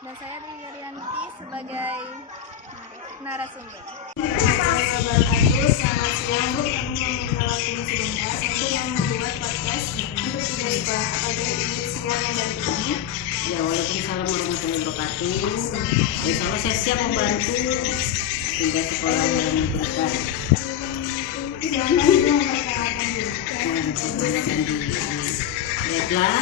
Dan saya Dwi Yuryanti sebagai narasumber. Assalamualaikum selamat siang Bu. Kami meminta waktunya sebentar untuk yang membuat podcast untuk tidak dibahas apabila ini siang yang dari kami. Ya, waalaikumsalam warahmatullahi wabarakatuh. Insya Allah saya siap membantu hingga sekolah yang memberikan. Silakan Ibu memperkenalkan diri. Memperkenalkan diri. Baiklah,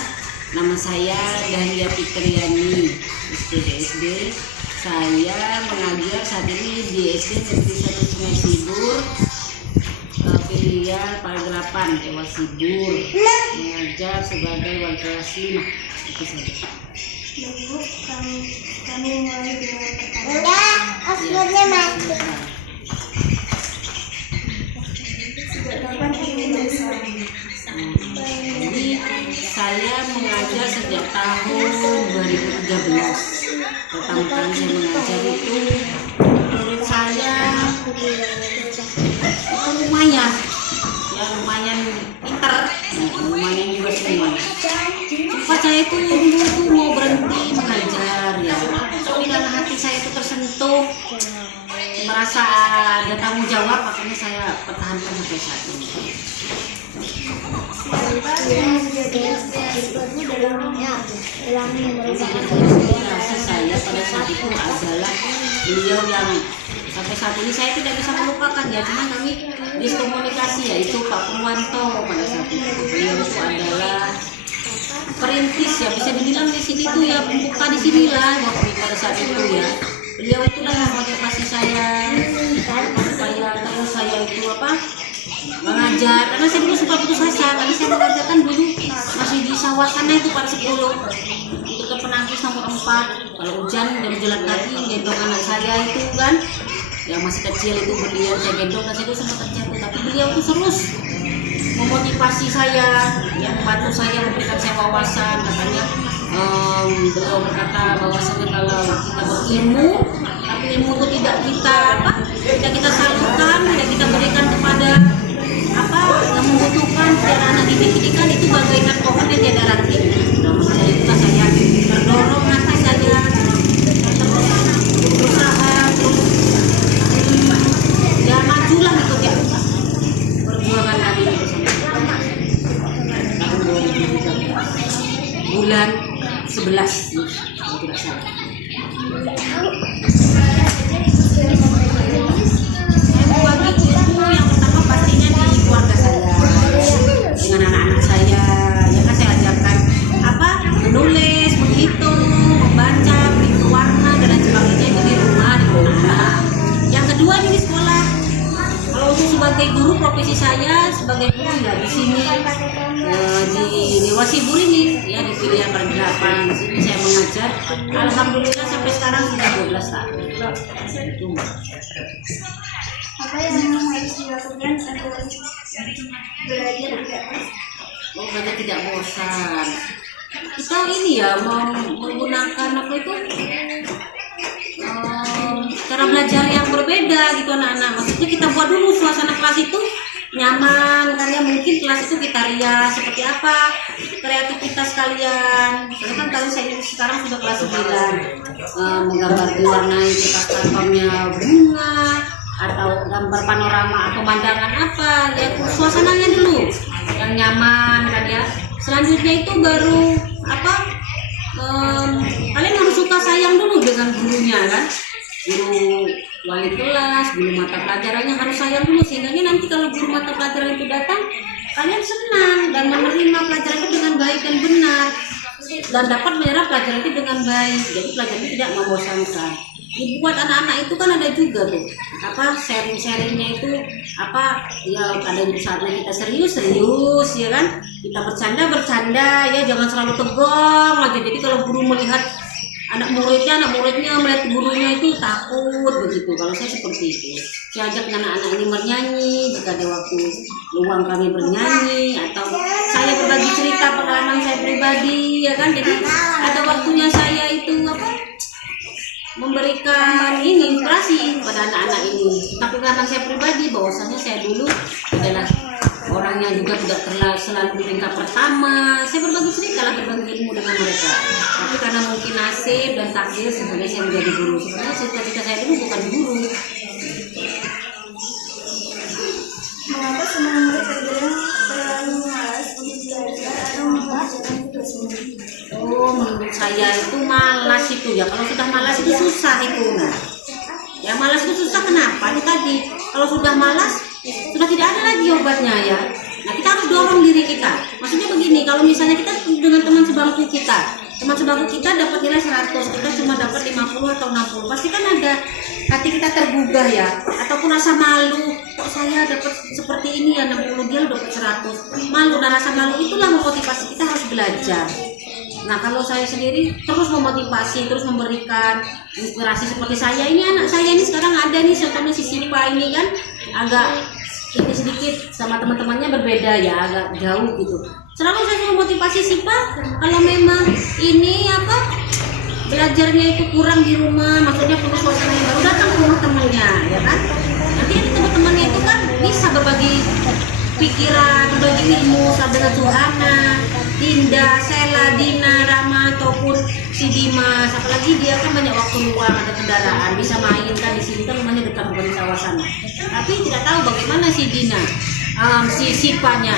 nama saya Dahlia Fitriani, SD. Saya mengajar saat ini di SD Negeri 1 Sungai Sibur, filial Paragerapan Dewa Sibur, mengajar sebagai wali kelas 5. Itu saja. Ibu, kami mulai dengan pertanyaan. Paspornya mati. Sejak kapan Ibu menjadi seorang ibu? Jadi saya mengajar sejak tahun 2013. Pertama kali saya mengajar itu menurut saya lumayan, ya lumayan pinter, lumayan juga semua. Sempat saya itu dulu tuh mau berhenti mengajar ya, tapi dalam hati saya itu tersentuh, merasa ada tanggung jawab, makanya saya pertahankan sampai saat ini. Siapa yang menjadi ibu dalamnya Inspirasi saya pada saat itu adalah beliau yang sampai saat ini saya tidak bisa melupakan ya, cuma kami diskomunikasi, yaitu Pak Purwanto. Pada saat itu beliau itu adalah perintis ya, bisa dibilang di sini tuh ya, pembuka di sinilah waktu pada saat itu ya. Beliau itulah yang motivasi saya supaya kalau saya itu mengajar, karena saya dulu suka putus asa, karena saya mengajarkan dulu masih di sawah sana itu pada 10 itu ke penangkis nomor 4. Kalau hujan dan jalan kaki gendong anak saya itu kan yang masih kecil itu beliau saya gendong, dan saya itu sempat terjatuh, tapi beliau itu terus memotivasi saya, yang membantu saya, memberikan saya wawasan. Katanya beliau berkata bahwasanya kalau kita berilmu, tapi ilmu itu tidak kita salurkan, tidak kita berikan kepada yang membutuhkan, dan anak didik-didikan itu bagaikan pohon yang tiada ranting. Nah, dari itu saya terdorong hati saya terus berusaha, ya majulah ikutin perjuangan kami bersama tahun 2013 bulan 11 kalau tidak salah. Saya berbagi ilmu yang pertama pastinya di keluarga saya dengan anak-anak saya, ya kan saya ajarkan menulis, menghitung, membaca, menghitung warna dan lain sebagainya itu di rumah, di anak-anak. Yang kedua ini di sekolah. Kalau untuk sebagai guru, profesi saya sebagai guru ya di sini di Dewa Sibur ini ya, di filial Paragerapan. Di sini saya mengajar, alhamdulillah sampai sekarang sudah 12 tahun. Itu Apa yang harus dilakukan agar belajar tidak belajar tidak bosan. Kita ini ya menggunakan cara belajar yang berbeda gitu anak-anak. Maksudnya kita buat dulu suasana kelas itu nyaman, karena mungkin kelas itu kita rias seperti apa, kreativitas kalian. Karena kan kalau saya sekarang sudah kelas 9, menggambar diwarnai kertas kartonnya bunga atau gambar panorama atau pemandangan apa ya, suasananya dulu yang nyaman kan ya. Selanjutnya itu baru kalian harus suka sayang dulu dengan gurunya kan, guru wali kelas, guru mata pelajarannya harus sayang dulu, sehingga nanti kalau guru mata pelajaran itu datang, kalian senang dan menerima pelajaran itu dengan baik dan benar, dan dapat menyerap pelajaran itu dengan baik. Jadi pelajaran itu tidak membosankan. Buat anak-anak itu kan ada juga tuh sharing-sharingnya itu ya, ada di saatnya kita serius ya kan, kita bercanda ya, jangan selalu tegang aja. Jadi kalau guru melihat anak muridnya melihat gurunya itu takut begitu. Kalau saya seperti itu, saya ajak anak-anak ini bernyanyi jika ada waktu luang, kami bernyanyi, atau saya berbagi cerita pengalaman saya pribadi ya kan. Jadi ada waktunya saya itu memberikan inspirasi pada anak-anak ini. Tapi karena saya pribadi bahwasanya saya dulu adalah orang yang juga tidak selalu di tingkat pertama. Saya berbagi cerita lah, berbagi ilmu dengan mereka. Tapi karena mungkin nasib dan takdir sebenarnya saya menjadi guru. Sebenarnya cita-cita saya dulu bukan guru. Mengapa semua murid terbilang terlalu malas untuk belajar atau mengerjakan tugas rumah? Oh, menurut saya itu malas itu ya. Kalau sudah malas itu susah itu. Nah, ya malas itu susah kenapa? Itu tadi, kalau sudah malas sudah tidak ada lagi obatnya ya. Nah, kita harus dorong diri kita. Maksudnya begini, kalau misalnya kita dengan teman sebangku kita dapat nilai 100, kita cuma dapat 50 atau 60, pasti kan ada hati kita tergugah ya, ataupun rasa malu, kok saya dapat seperti ini ya 60, dia dapat 100, malu. Nah, rasa malu itulah memotivasi kita harus belajar. Nah, kalau saya sendiri terus memotivasi, terus memberikan inspirasi seperti saya ini, anak saya ini sekarang ada nih, contohnya si Sipa ini kan agak ini sedikit sama teman-temannya berbeda ya, agak jauh gitu. Selalu saya memotivasi Sipa, kalau memang ini belajarnya itu kurang di rumah, maksudnya punya suasana yang baru, datang ke rumah temannya ya kan. Nanti teman-temannya itu kan bisa berbagi pikiran, berbagi ilmu dengan Suhana, Dinda, Sela, Dina, Rama, ataupun si Dimas. Apalagi dia kan banyak waktu luang, ada kendaraan, bisa main kan di sini kan, rumahnya dekat bukan di sawah sana. Tapi tidak tahu bagaimana si Dina, si Sipanya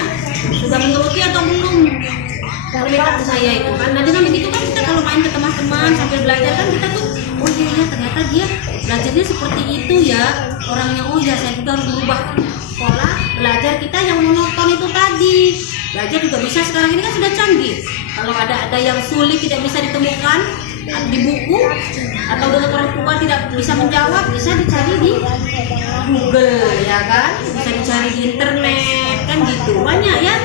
sudah menuruti atau belum permintaan saya itu kan. Nah, dengan begitu kan kita kalau main ke teman-teman sambil belajar kan kita tuh, oh iya ternyata dia belajarnya seperti itu ya orangnya. Oh ya, saya juga harus berubah pola belajar kita yang monoton itu tadi. Belajar juga bisa, sekarang ini kan sudah canggih. Kalau ada yang sulit tidak bisa ditemukan di buku atau dengan orang tua tidak bisa menjawab, bisa dicari di Google ya kan, bisa dicari di internet kan gitu. Banyak ya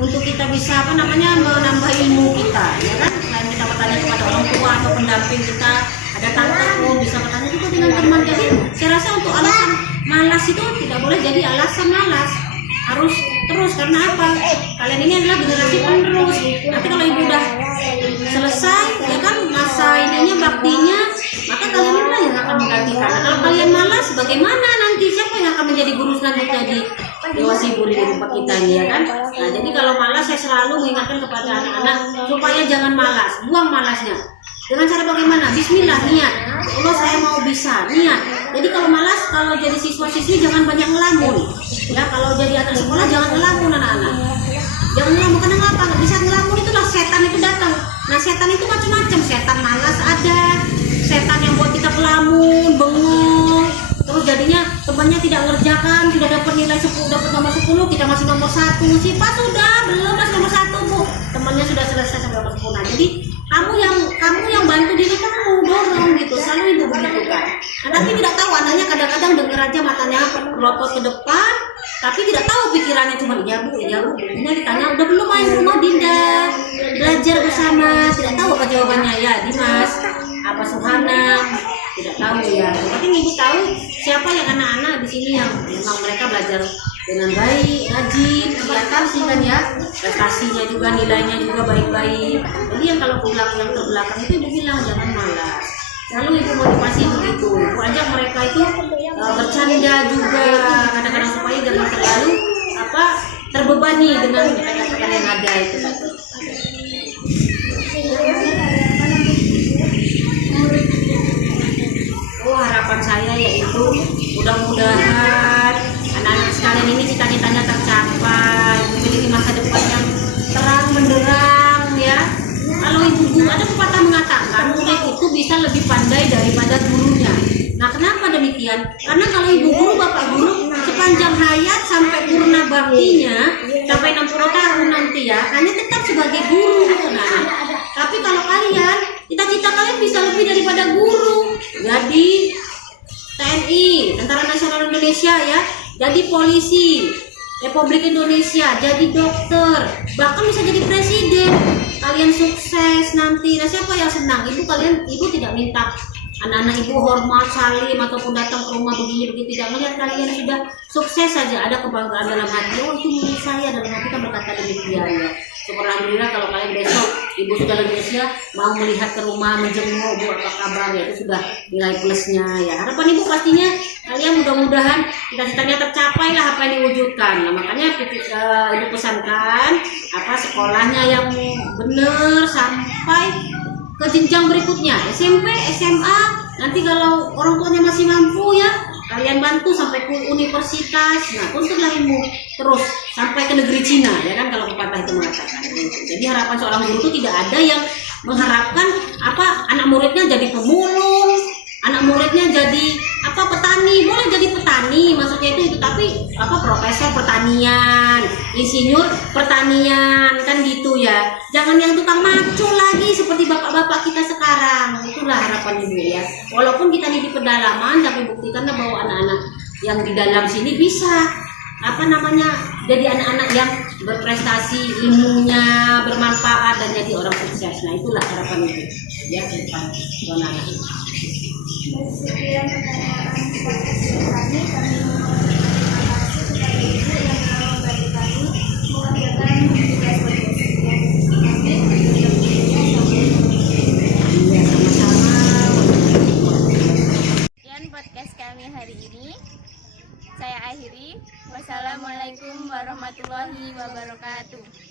untuk kita bisa menambah ilmu kita ya kan. Selain kita bertanya kepada orang tua atau pendamping kita, ada tante pun bisa bertanya juga dengan teman. Jadi saya rasa untuk alasan malas itu tidak boleh jadi alasan malas, harus terus. Karena apa? Kalian ini adalah generasi penerus. Nanti kalau ibu udah selesai ya kan masa ininya baktinya, maka kalian inilah yang akan menggantikan. Nah, kalau kalian malas, bagaimana nanti siapa yang akan menjadi guru selanjutnya di Dewasibu di tempat kita ini ya kan. Nah, jadi kalau malas saya selalu mengingatkan kepada anak-anak supaya jangan malas, buang malasnya. Dengan cara bagaimana? Bismillah, niat. Allah saya mau bisa, niat. Jadi kalau malas, kalau jadi siswa-siswi jangan banyak ngelamun. Ya, kalau jadi anak sekolah jangan ngelamun anak-anak. Jangan ngelamun, karena apa? Nggak bisa ngelamun, itulah setan itu datang. Nah, setan itu macam-macam. Setan malas ada, setan yang buat kita ngelamun, bengong. Terus jadinya temannya tidak ngerjakan, sudah dapat nilai 10, dapat nomor 10, kita masih nomor 1. Siapa sudah belum masih nomor 1 bu, temannya sudah selesai sampai nomor 10. Nah, jadi kamu yang bantu diri kamu, dorong gitu, selalu ibu begitu kan. Nah, tapi tidak tahu anaknya kadang-kadang dengar aja matanya melotot ke depan, tapi tidak tahu pikirannya cuma ya bu. Ini ditanya udah belum main rumah Dinda, belajar bersama, tidak tahu apa jawabannya ya Dimas, apa Suhana, tidak tahu ya. Tapi ibu tahu siapa yang anak-anak di sini yang memang mereka belajar dengan baik, rajin, kelihatan sih kan ya, prestasinya juga, nilainya juga baik-baik. Jadi yang kalau yang terbelakang itu ibu bilang jangan malas. Lalu ibu motivasi begitu, ibu ajak mereka itu bercanda juga kadang-kadang supaya jangan terlalu terbebani dengan PR yang ada itu. Oh, harapan saya yaitu mudah-mudahan anak-anak sekalian ini cita-citanya tercapai, memiliki masa depan yang terang benderang ya. Kalau ibu ada pepatah mengatakan murid itu bisa lebih pandai daripada gurunya. Nah, kenapa demikian? Karena kalau ibu guru, bapak guru sepanjang hayat sampai purna baktinya sampai 60 tahun nanti ya, hanya tetap sebagai guru. Nah, tapi kalau kalian cita-cita kalian bisa lebih daripada guru, jadi TNI, Tentara Nasional Indonesia ya, jadi polisi Republik Indonesia, jadi dokter, bahkan bisa jadi presiden. Kalian sukses nanti. Nah, siapa yang senang? Ibu tidak minta anak-anak ibu hormat, salim ataupun datang ke rumah begini tidak. Melihat kalian sudah sukses saja, ada kebanggaan dalam hati. Oh, itu milik saya, dalam hati kan berkata demikian ya. Syukur alhamdulillah kalau kalian besok ibu sudah lebih usia mau melihat ke rumah, menjenguk, bu apa kabar, ya itu sudah nilai plusnya ya. Harapan ibu pastinya kalian mudah-mudahan cita-citanya tercapai lah apa yang diwujudkan. Nah, makanya ibu pesankan apa sekolahnya yang benar sampai ke jenjang berikutnya, SMP, SMA. Nanti kalau orang tuanya masih mampu ya, kalian bantu sampai ke universitas. Nah, tuntutlah ilmu terus sampai ke negeri Cina, ya kan kalau pepatah itu mengatakan. Jadi harapan seorang guru itu tidak ada yang mengharapkan apa anak muridnya jadi pemulung, anak muridnya jadi apa petani. Boleh jadi petani, maksudnya itu tapi apa profesor pertanian, insinyur pertanian kan gitu ya. Jangan yang tukang macul lagi seperti bapak-bapak kita sekarang. Itulah harapan ibu ya. Walaupun kita di pedalaman, tapi buktikanlah bahwa anak-anak yang di dalam sini bisa apa namanya jadi anak-anak yang berprestasi, ilmunya bermanfaat dan jadi orang sukses. Nah itulah harapan ibu ya ke depan anak-anak. Sekian pertanyaan podcast kami mengucapkan terima kasih kepada ibu yang telah membantu kami mengerjakan tugas podcast. Sekian podcast kami hari ini. Saya akhiri. Wassalamualaikum warahmatullahi wabarakatuh.